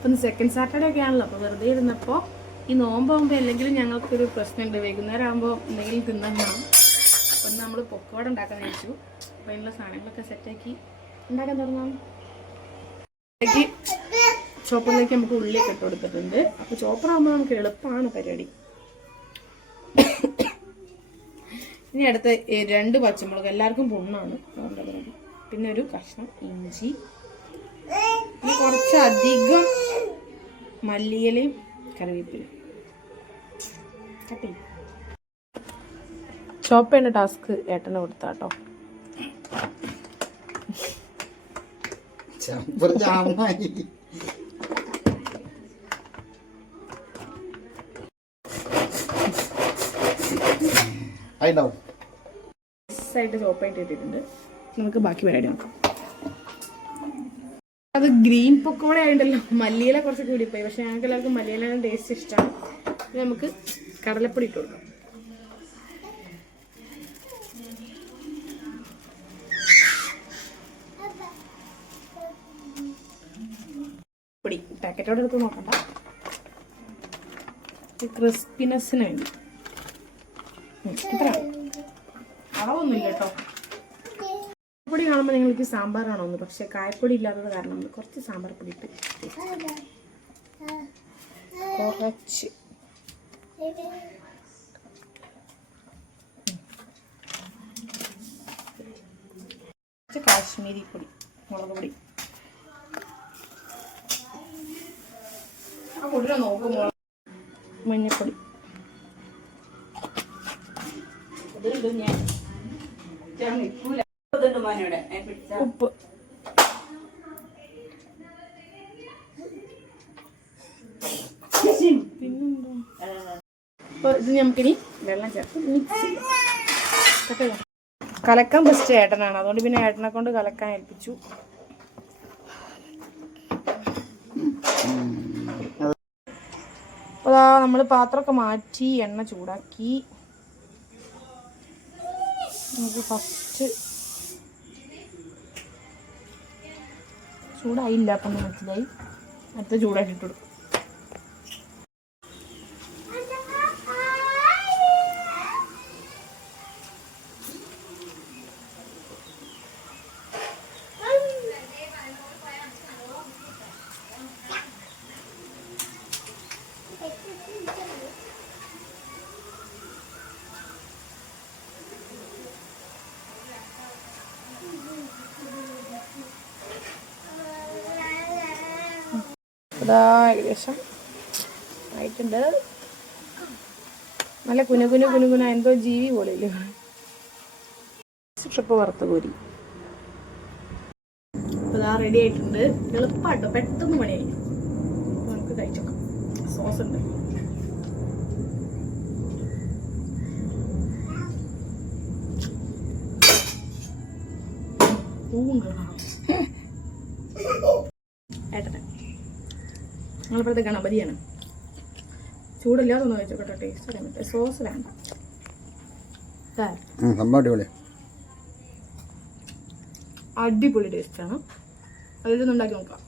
അപ്പം second Saturday ഒക്കെ ആണല്ലോ അപ്പോൾ വെറുതെ ഇരുന്നപ്പോൾ ഈ നോമ്പാകുമ്പോൾ എന്തെങ്കിലും ഞങ്ങൾക്കൊരു പ്രശ്നമുണ്ട്. വൈകുന്നേരം ആകുമ്പോൾ എന്തെങ്കിലും തിന്നാൻ കാണും അപ്പം നമ്മൾ പൊക്കോട ഉണ്ടാക്കാൻ വെച്ചു അപ്പോൾ അതിനുള്ള സാധനങ്ങളൊക്കെ സെറ്റാക്കി ഉണ്ടാക്കാൻ തുടങ്ങാം. ചോപ്പറിലേക്ക് നമുക്ക് ഉള്ളിയൊക്കെ ഇട്ട് കൊടുത്തിട്ടുണ്ട്. അപ്പോൾ ചോപ്പറാകുമ്പോൾ നമുക്ക് എളുപ്പമാണ് പരിപാടി. ഇനി അടുത്ത രണ്ട് പച്ചമുളക്. എല്ലാവർക്കും പുണ്ണാണ്. പിന്നെ ഒരു കഷ്ണം ഇഞ്ചി. കുറച്ചധികം മല്ലിയിലയും കറിവേപ്പിലയും. കട്ട് ചെയ്യും ചോപ്പ് ചെയ്യുന്ന ടാസ്ക് ഏട്ടന് കൊടുത്താട്ടോ. സൈഡ് ആയിട്ട് ചോപ്പായിട്ട് ഇട്ടിട്ടുണ്ട്. നമുക്ക് ബാക്കി പരിപാടി നോക്കാം. അത് ഗ്രീൻ പൊക്കോള ആയിട്ടുണ്ടല്ലോ മല്ലിയില കുറച്ച് കൂടിപ്പോയി. പക്ഷെ ഞങ്ങൾക്ക് എല്ലാവർക്കും മല്ലിയില ടേസ്റ്റ് ഇഷ്ടമാണ് നമുക്ക് കടലപ്പൊടി ഇട്ട് കൊടുക്കാം. പൊടി. പാക്കറ്റോടെ എടുത്ത് നോക്കണ്ട. ക്രിസ്പിനെസ്സിന് വേണ്ടി. അളവൊന്നുമില്ല കേട്ടോ. പൊടി കാണുമ്പോൾ നിങ്ങൾക്ക് സാമ്പാറാണോ എന്ന് പക്ഷെ കായപ്പൊടി ഇല്ലാത്തത് കാരണം നമ്മൾ കുറച്ച് സാമ്പാർ പൊടി ഇട്ട് കുറച്ച്. കുറച്ച് കാശ്മീരി പൊടി മുളക് പൊടി. മഞ്ഞപ്പൊടി. ഇതിലിത് ഞാൻ. ഞാൻ നിൽക്കൂല. ഉപ്പ്. ഇത് നമുക്കിനി വെള്ളം ചേർത്ത് മിക്സ്? കലക്കാൻ ബെസ്റ്റ് ഏട്ടനാണ്. അതുകൊണ്ട് പിന്നെ ഏട്ടനെ കൊണ്ട് കലക്കാൻ ഏൽപ്പിച്ചു. അപ്പോൾ നമ്മൾ പാത്രമൊക്കെ മാറ്റി എണ്ണ ചൂടാക്കി. നമുക്ക് ഫസ്റ്റ് ചൂടായില്ല അപ്പം മനസ്സിലായി. അടുത്ത ചൂടാക്കി ഇട്ട് കൊടുക്കും. അതാ ഏകദേശം ആയിട്ടുണ്ട്. നല്ല കുന കുന കുന കുന എന്തോ ജീവി പോലെ ഇല്ലേ? ട്രിപ്പ് വറുത്ത കോരി. അതാ റെഡി ആയിട്ടുണ്ട്. എളുപ്പമാട്ടോ പെട്ടെന്ന് പണി കഴിഞ്ഞു നമുക്ക് കഴിച്ചോക്കാം. സോസ് ഉണ്ട്. ഏട്ടനെ ഞങ്ങളിപ്പോഴത്തെ ഗണപതിയാണ്. ചൂടില്ലാതെ ഒന്ന് വെച്ചോട്ടെ ടേസ്റ്റ് അറിയാൻ പറ്റും. സോസ് വേണ്ട ദാ, സംഭവം അടിപൊളി. അടിപൊളി ടേസ്റ്റാണ് അതിൽ ഉണ്ടാക്കി നോക്കാം.